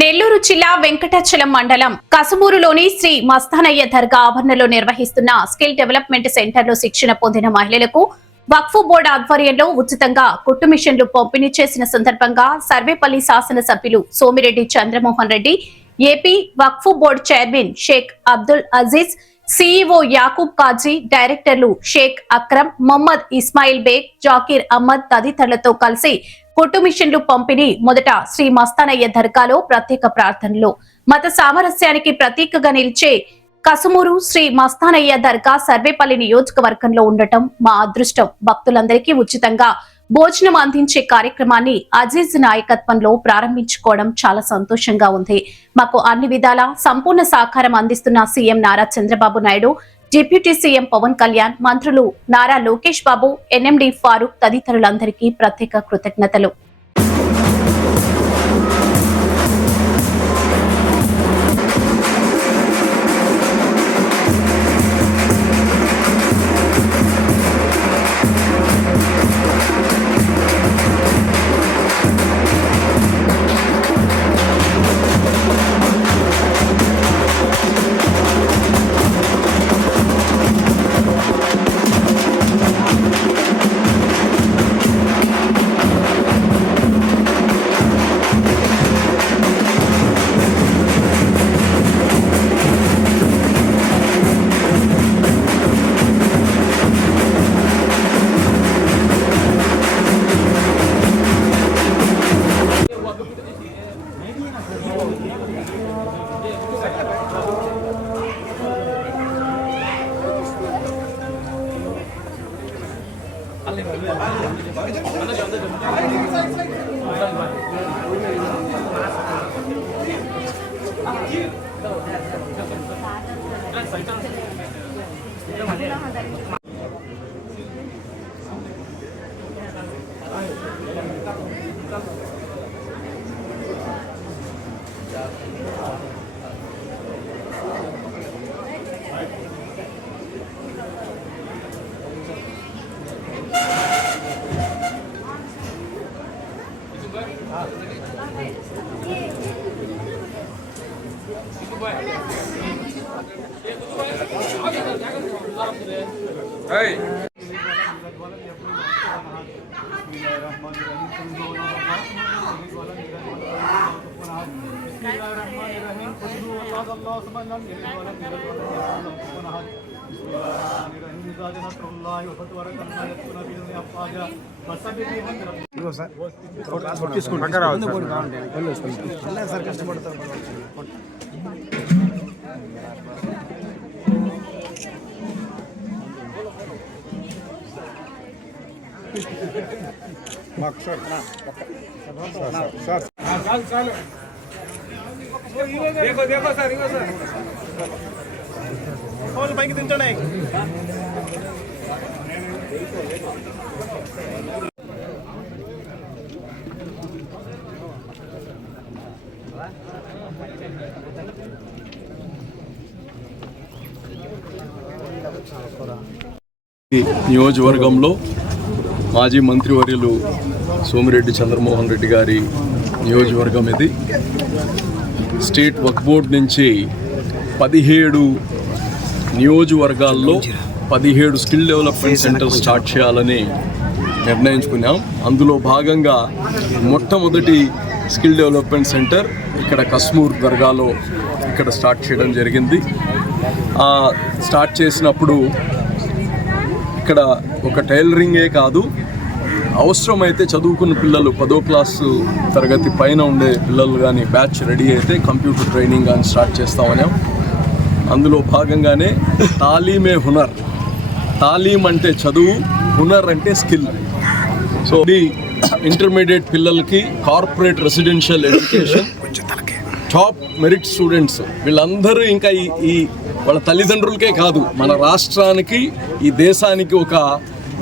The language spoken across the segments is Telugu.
నెల్లూరు జిల్లా వెంకటాచలం మండలం కసుమూరులోని శ్రీ మస్తానయ్య దర్గా ఆవరణలో నిర్వహిస్తున్న స్కిల్ డెవలప్మెంట్ సెంటర్లో శిక్షణ పొందిన మహిళలకు వక్ఫ్ బోర్డు ఆధ్వర్యంలో ఉచితంగా కుట్టు మిషన్లు పంపిణీ చేసిన సందర్భంగా సర్వేపల్లి శాసనసభ్యులు Somireddy Chandramohan Reddy, AP Waqf board chairman Sheikh Abdul Aziz, CEO Yakub Kazi, డైరెక్టర్లు షేక్ అక్రమ్, మొహమ్మద్ ఇస్మాయిల్ బేగ్, జాకీర్ అహ్మద్ తదితరులతో కలిసి కుట్టు మిషన్లు పంపిణీ మొదట శ్రీ మస్తానయ్య దర్గాలో ప్రత్యేక ప్రార్థనలు. మత సామరస్యానికి ప్రతీకగా నిలిచే కసుమూరు శ్రీ మస్తానయ్య దర్గా సర్వేపల్లి నియోజకవర్గంలో ఉండటం మా అదృష్టం. భక్తులందరికీ ఉచితంగా భోజనం అందించే కార్యక్రమాన్ని అజీజ్ నాయకత్వంలో ప్రారంభించుకోవడం చాలా సంతోషంగా ఉంది. మాకు అన్ని విధాలా సంపూర్ణ సహకారం అందిస్తున్న CM Nara Chandrababu Naidu, deputy CM Pawan Kalyan, మంత్రులు నారా లోకేష్ బాబు, ఎన్ఎండి ఫారూక్ తదితరులందరికీ ప్రత్యేక కృతజ్ఞతలు. देखो सर పైకి తింటున్నాయి. నియోజకవర్గంలో మాజీ మంత్రివర్యులు సోమిరెడ్డి చంద్రమోహన్ రెడ్డి గారి నియోజకవర్గం ఇది. స్టేట్ వక్ఫ్ బోర్డు నుంచి 17 నియోజకవర్గాల్లో 17 స్కిల్ డెవలప్మెంట్ సెంటర్ స్టార్ట్ చేయాలని నిర్ణయించుకున్నాం. అందులో భాగంగా మొట్టమొదటి స్కిల్ డెవలప్మెంట్ సెంటర్ ఇక్కడ కస్మూర్ దర్గాలో ఇక్కడ స్టార్ట్ చేయడం జరిగింది. స్టార్ట్ చేసినప్పుడు ఇక్కడ ఒక టైలరింగే కాదు, అవసరమైతే చదువుకున్న పిల్లలు 10వ క్లాసు తరగతి పైన ఉండే పిల్లలు కానీ బ్యాచ్ రెడీ అయితే కంప్యూటర్ ట్రైనింగ్ కానీ స్టార్ట్ చేస్తామన్నాం. అందులో భాగంగానే తాలీమే హునర్, తాలీం అంటే చదువు, హునర్ అంటే స్కిల్. సో ఇది ఇంటర్మీడియట్ పిల్లలకి corporate residential education top merit students వీళ్ళందరూ ఇంకా ఈ వాళ్ళ తల్లిదండ్రులకే కాదు మన రాష్ట్రానికి ఈ దేశానికి ఒక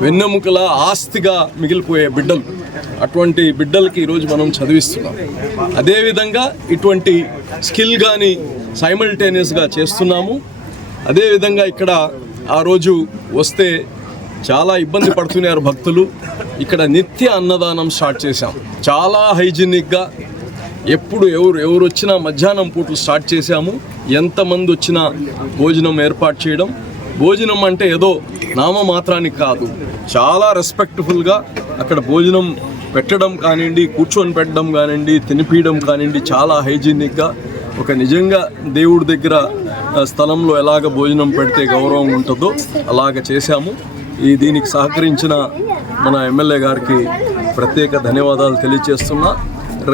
వెన్నెముకల ఆస్తిగా మిగిలిపోయే బిడ్డలు, అటువంటి బిడ్డలకి ఈరోజు మనం చదివిస్తున్నాం. అదేవిధంగా ఇటువంటి స్కిల్ కానీ సైమల్టేనియస్గా చేస్తున్నాము. అదేవిధంగా ఇక్కడ ఆ రోజు వస్తే చాలా ఇబ్బంది పడుతున్నారు భక్తులు. ఇక్కడ నిత్య అన్నదానం స్టార్ట్ చేశాం. చాలా హైజీనిక్గా ఎప్పుడు ఎవరు వచ్చినా మధ్యాహ్నం పూటలు స్టార్ట్ చేశాము. ఎంతమంది వచ్చినా భోజనం ఏర్పాటు చేయడం. భోజనం అంటే ఏదో నామమాత్రానికి కాదు, చాలా రెస్పెక్ట్ఫుల్గా అక్కడ భోజనం పెట్టడం కానివ్వండి, కూర్చొని పెట్టడం కానివ్వండి, తినిపించడం కానివ్వండి, చాలా హైజీనిక్గా ఒక నిజంగా దేవుడి దగ్గర స్థలంలో ఎలాగ భోజనం పెడితే గౌరవం ఉంటుందో అలాగ చేశాము. దీనికి సహకరించిన మన ఎమ్మెల్యే గారికి ప్రత్యేక ధన్యవాదాలు తెలియజేస్తున్నా.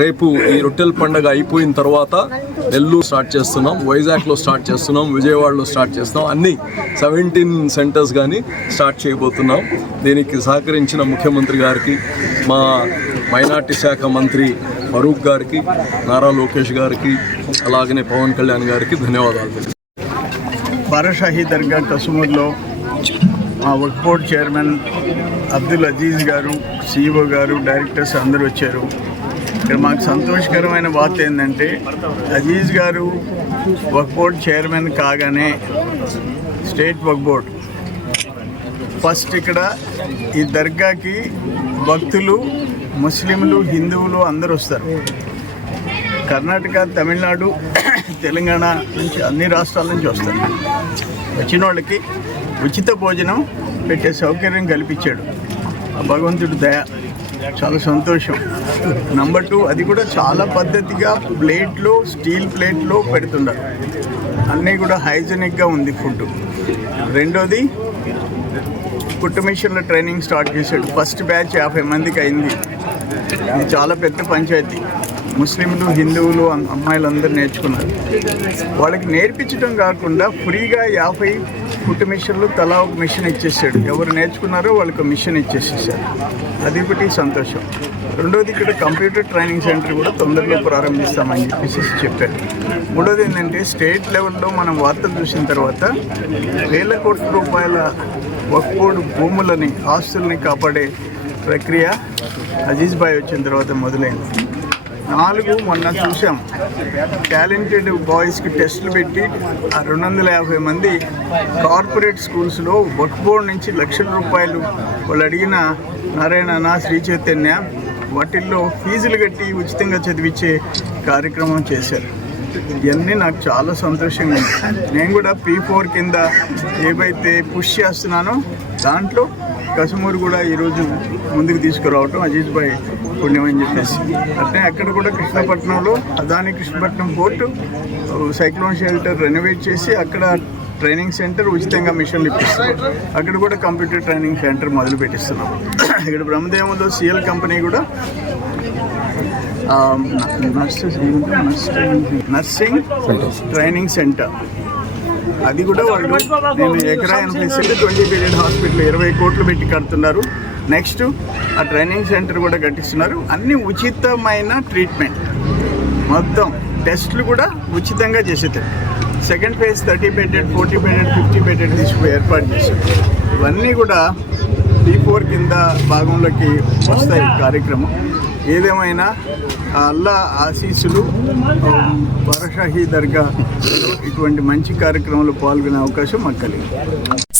రేపు ఈ రొట్టెల పండుగ అయిపోయిన తర్వాత నెల్లూరు స్టార్ట్ చేస్తున్నాం, వైజాగ్లో స్టార్ట్ చేస్తున్నాం, విజయవాడలో స్టార్ట్ చేస్తున్నాం. అన్ని 17 సెంటర్స్ కానీ స్టార్ట్ చేయబోతున్నాం. దీనికి సహకరించిన ముఖ్యమంత్రి గారికి, మా మైనార్టీ శాఖ మంత్రి ఫరూక్ గారికి, నారా లోకేష్ గారికి, అలాగనే పవన్ కళ్యాణ్ గారికి ధన్యవాదాలు. బారాషాహి దర్గా కసుమూర్లో మా వక్ఫ్ బోర్డ్ చైర్మన్ అబ్దుల్ అజీజ్ గారు, సిఇఓ గారు, డైరెక్టర్స్ అందరూ వచ్చారు. ఇక్కడ మాకు సంతోషకరమైన వార్త ఏంటంటే అజీజ్ గారు వక్ఫ్ బోర్డ్ చైర్మన్ కాగానే స్టేట్ వక్ఫ్ బోర్డ్ ఫస్ట్ ఇక్కడ ఈ దర్గాకి భక్తులు ముస్లింలు, హిందువులు అందరూ వస్తారు. కర్ణాటక, తమిళనాడు, తెలంగాణ నుంచి అన్ని రాష్ట్రాల నుంచి వస్తారు. వచ్చిన వాళ్ళకి ఉచిత భోజనం పెట్టే సౌకర్యం కల్పించాడు. భగవంతుడు దయ, చాలా సంతోషం. నెంబర్ 2, అది కూడా చాలా పద్ధతిగా ప్లేట్లో, స్టీల్ ప్లేట్లో పెడుతున్నారు. అన్నీ కూడా హైజీనిక్గా ఉంది ఫుడ్. రెండోది, కుట్టు మిషన్ల ట్రైనింగ్ స్టార్ట్ చేశాడు. ఫస్ట్ బ్యాచ్ 50 మందికి అయింది. ఇది చాలా పెద్ద పంచాయతీ. ముస్లింలు, హిందువులు, అమ్మాయిలు అందరూ నేర్చుకున్నారు. వాళ్ళకి నేర్పించడం కాకుండా ఫ్రీగా 50 కుట్టు మిషన్లు తలా ఒక మిషన్ ఇచ్చేసాడు. ఎవరు నేర్చుకున్నారో వాళ్ళకి మిషన్ ఇచ్చేసేసాడు. అది ఒకటి సంతోషం. రెండోది, ఇక్కడ కంప్యూటర్ ట్రైనింగ్ సెంటర్ కూడా తొందరలో ప్రారంభిస్తామని చెప్పారు. మూడోది ఏంటంటే స్టేట్ లెవెల్లో మనం వార్తలు చూసిన తర్వాత వేల కోట్ల రూపాయల వక్ఫ్ బోర్డు భూములని, ఆస్తుల్ని కాపాడే ప్రక్రియ అజీజ్ భాయ్ వచ్చిన తర్వాత మొదలైంది. 4, మొన్న చూసాం, టాలెంటెడ్ బాయ్స్కి టెస్టులు పెట్టి ఆ 250 మంది కార్పొరేట్ స్కూల్స్లో వక్ఫ్ బోర్డు నుంచి లక్షల రూపాయలు వాళ్ళు అడిగిన నారాయణ, శ్రీ చైతన్య వాటిల్లో ఫీజులు కట్టి ఉచితంగా చదివించే కార్యక్రమం చేశారు. ఇవన్నీ నాకు చాలా సంతోషంగా ఉంది. నేను కూడా P4 కింద ఏవైతే పుష్ చేస్తున్నానో దాంట్లో కసుమూరు కూడా ఈరోజు ముందుకు తీసుకురావటం అజీజ్ భాయ్ పుణ్యం అని చెప్పేసి. అంటే అక్కడ కూడా కృష్ణపట్నంలో Adani Krishnapatnam port cyclone shelter renovate చేసి అక్కడ ట్రైనింగ్ సెంటర్ ఉచితంగా మిషన్లు ఇప్పిస్తున్నాం. అక్కడ కూడా కంప్యూటర్ ట్రైనింగ్ సెంటర్ మొదలు పెట్టిస్తున్నాం. ఇక్కడ బ్రహ్మదేవంలో సిఎల్ కంపెనీ కూడా నర్సింగ్ ట్రైనింగ్ సెంటర్, అది కూడా వాళ్ళు నేను ఎకరా 80 20 బెడెడ్ హాస్పిటల్ 20 కోట్లు పెట్టి కడుతున్నారు. నెక్స్ట్ ఆ ట్రైనింగ్ సెంటర్ కూడా కట్టిస్తున్నారు. అన్ని ఉచితమైన ట్రీట్మెంట్, మొత్తం టెస్టులు కూడా ఉచితంగా చేసేది. Second phase 30 bedded, 40 bedded, 50 bedded తీసుకుపోయి ఏర్పాటు చేశారు. ఇవన్నీ కూడా P4 కింద భాగంలోకి వస్తాయి కార్యక్రమం. ఏదేమైనా అల్లా ఆశీస్సులు, బారాషాహి దర్గా ఇటువంటి మంచి కార్యక్రమంలో పాల్గొనే అవకాశం మాకు కలిగింది.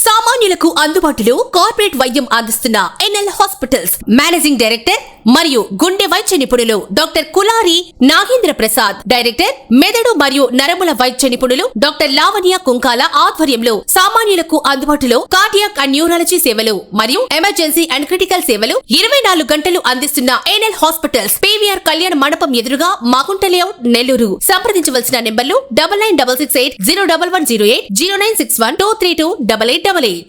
సామాన్యులకు అందుబాటులో కార్పొరేట్ వైద్యం అందిస్తున్న NL హాస్పిటల్స్ మేనేజింగ్ డైరెక్టర్ మరియు గుండె వైద్య నిపుణులు డాక్టర్ కులారి నాగేంద్ర ప్రసాద్, డైరెక్టర్ మెదడు మరియు నరముల వైద్య నిపుణులు డాక్టర్ లావణ్య కుంకాల ఆధ్వర్యంలో సామాన్యులకు అందుబాటులో కార్డియాక్ అండ్ న్యూరాలజీ సేవలు మరియు ఎమర్జెన్సీ అండ్ క్రిటికల్ సేవలు 24 గంటలు అందిస్తున్న NL హాస్పిటల్స్ PVR కళ్యాణ మండపం ఎదురుగా మాగుంట లేఅవుట్, నెల్లూరు. సంప్రదించవలసిన నెంబర్లు 9966801108, 0961232888.